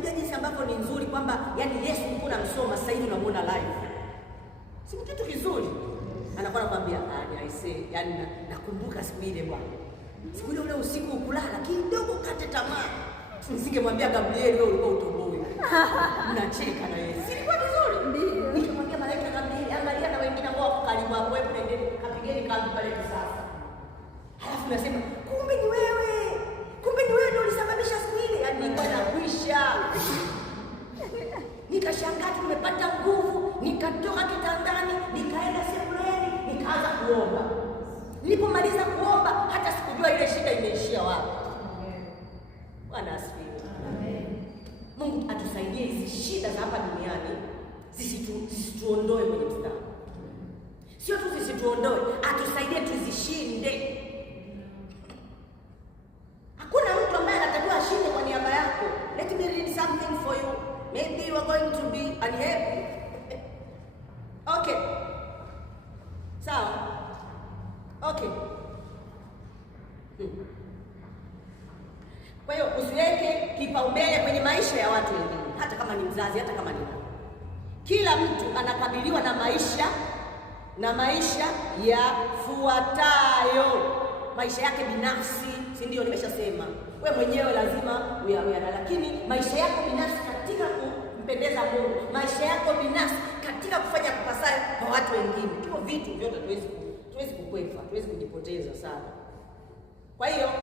unajua jinsi ambavyo ni nzuri kwamba yani Yesu ulikuwa unamsoma sasa hivi unamuona live. Si kitu kizuri. Anakuwa anakuambia I say yani nakumbuka siku ile bwana. Siku ile ule usiku ukulala kidogo kate tamaa. Nisingemwambia Gabriel wewe ulikuwa utoboi. Mnacheka na yeye. Si ilikuwa vizuri? Ndio. Nikamwambia malaika Gabriel angalia na wengine ambao wako karibu hapo wewe nendeni kapigeni kambi pale kisasa. Halafu nasema kumbe ni wewe. Kumbe ni wewe ndio ulisababisha siku ile. Yaani nilikuwa nakwisha. Nikashangaa nimepata nguvu, nikatoka kitandani, nikaenda sebuleni, nikaanza kuomba. Nilipomaliza kuomba hata sikujua ile shida imeishia wapi. Bwana asifiwe. Amen. Mungu atusaidie hizi shida za hapa duniani zisituondoe kwenye mstari. Sio tu zisituondoe, atusaidie tuzishinde. Hakuna mtu ambaye anatakiwa ashinde kwa niaba yako. Let me read something for you. Maybe you are going to be unhappy. Okay. Sawa. Okay. Kwa hiyo usiweke kipaumbele kwenye maisha ya watu wengine, hata kama ni mzazi, hata kama ni mama. Kila mtu anakabiliwa na maisha yafuatayo. Maisha yake binafsi, si ndio nimeshasema. Wewe mwenyewe lazima uyaweke, lakini maisha yako binafsi katika kumpendeza Mungu, maisha yako binafsi katika kufanya kupasayo kwa watu wengine. Hivyo vitu vyote tuwezi kukwepa, tuwezi kujipoteza sana. Kwa hiyo